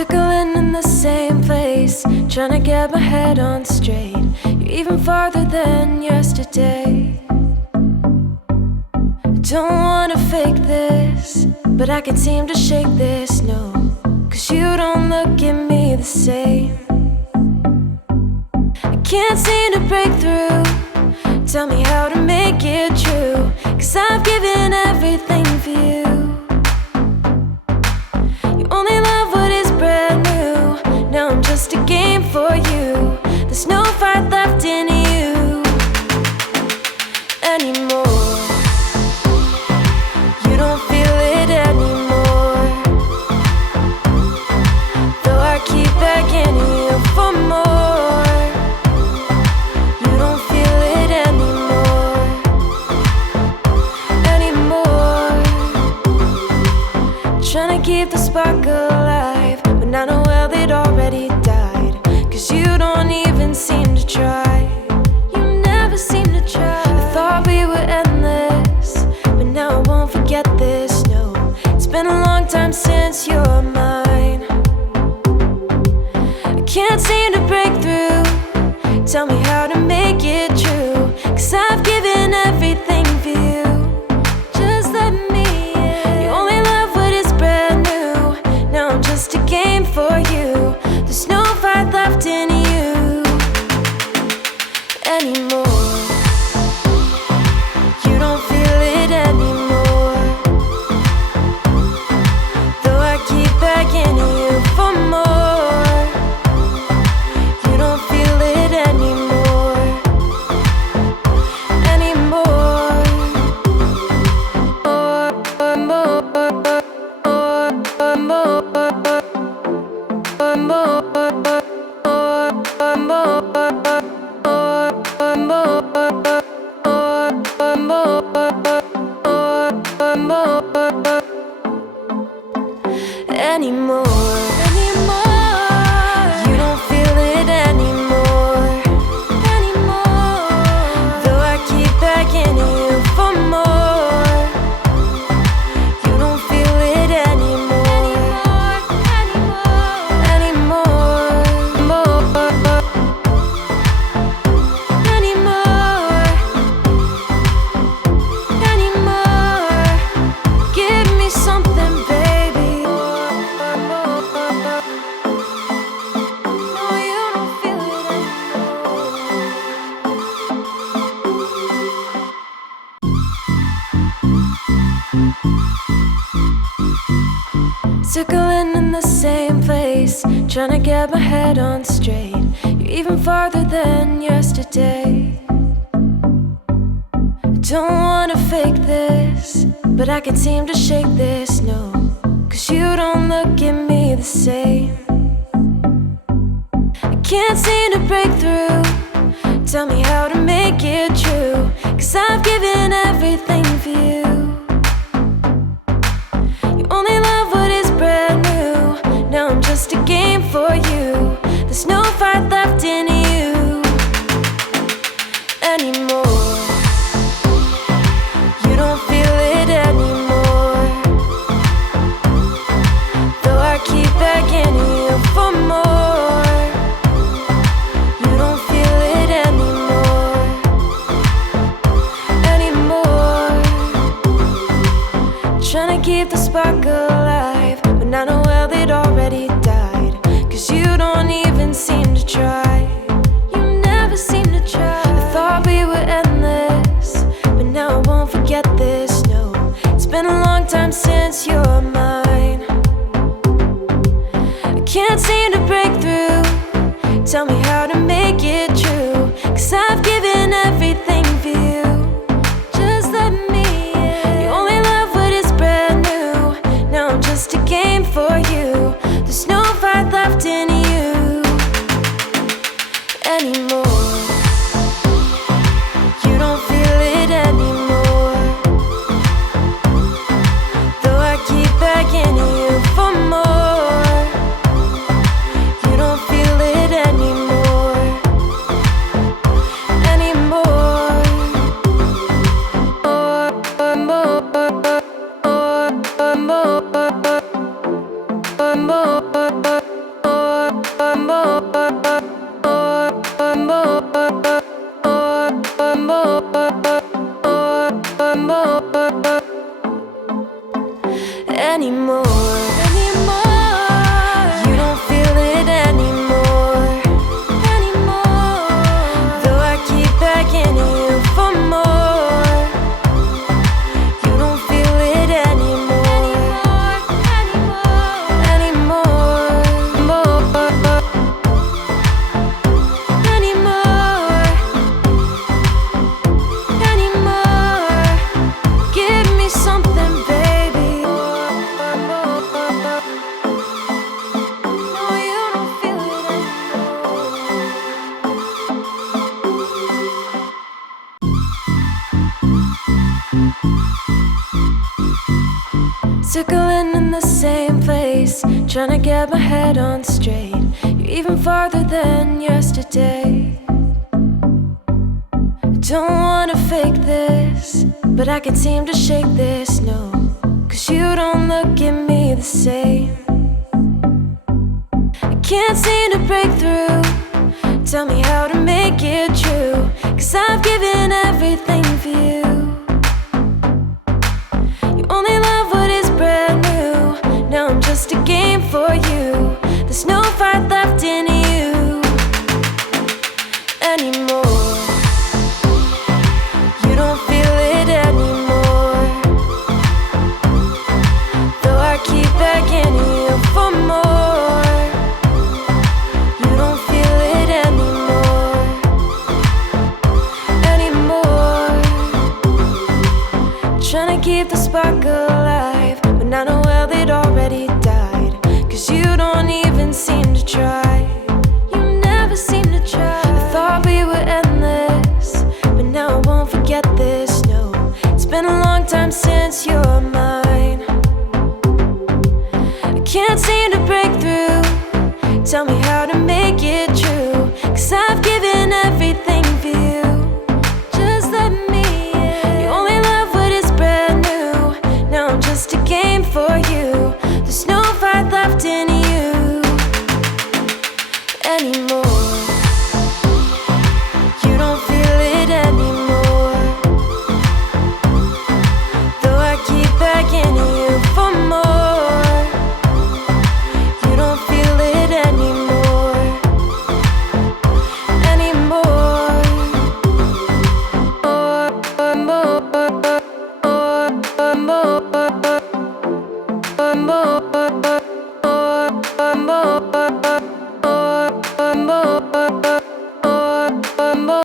Circling in the same place, trying to get my head on straight. You're even farther than yesterday. I don't wanna fake this, but I can't seem to shake this, no. 'Cause you don't look at me the same. I can't seem to break through. Tell me how to make it true, 'cause I've given everything for you. You only love what is brand new. Now I'm just a game for you. There's no fight left in you anymore. You don't feel it anymore, though I keep begging you for more. You don't feel it anymore, anymore. Trying to keep the spark alive, but I know well they'd already died. 'Cause you don't even seem to try. You never seem to try. I thought we were endless, but now I won't forget this, no. It's been a long time since you're mine. I can't seem to break through. Tell me how to make it true, 'cause I've given everything for you. Just let me in. You only love what is brand new. Now I'm just a game for you. There's no fight left in you anymore. You don't feel it anymore, though I keep begging you for more. You don't feel it anymore, anymore. Anymore, anymore. You don't feel it anymore, anymore. Though I keep begging you for more. You don't feel it anymore, anymore, anymore, anymore, anymore. Give me something, baby. No, you don't feel it anymore. Circling in the same place, trying to get my head on straight. You're even farther than yesterday. I don't wanna fake this, but I can't seem to shake this, no. 'Cause you don't look at me the same. I can't seem to break through. Tell me how to make it true, 'cause I've given everything for you. You only love what is brand new. Now I'm just a game for you. There's no fight left in you anymore. You don't feel it anymore, though I keep begging you for more. You don't feel it anymore, anymore. Trying to keep the spark alive, but I know well they'd already died. 'Cause you don't even seem to try. You never seem to try. I thought we were endless, but now I won't forget this, no. It's been a long time since you're mine. I can't seem to break through. Tell me how to make it true, 'cause I've given everything for you. Just let me in. You only love what is brand new. Now I'm just a game for you. There's no fight left in you anymore. You don't feel it anymore, though I keep begging you for more. You don't feel it anymore, anymore. More. anymore. You don't feel it anymore. Though I keep begging you for more, you don't feel it anymore. Give me something, baby. No, you don't feel it anymore. Circling in the same place, trying to get my head on straight. You're even farther than yesterday. I don't wanna fake this, but I can't seem to shake this, no. 'Cause you don't look at me the same. I can't seem to break through. Tell me how to make it true, 'cause I've given everything for you. You only love what is brand new. Now I'm just a game for you. There's no fight left in you anymore. You don't feel it anymore. Though I keep begging you for more, you don't feel it anymore. Trying to keep the spark alive, but I know well they'd already died. 'Cause you don't even seem to try. You never seem to try. I thought we were endless, but now I won't forget this, no. It's been a long time since you're mine. I can't seem to break through. Tell me how to make it true, 'cause I've given everything for you. Just let me in. You only love what is brand new. Now I'm just a game for you. There's no fight left in you anymore. You don't feel it anymore. Though I keep begging you for more, you don't feel it anymore. More.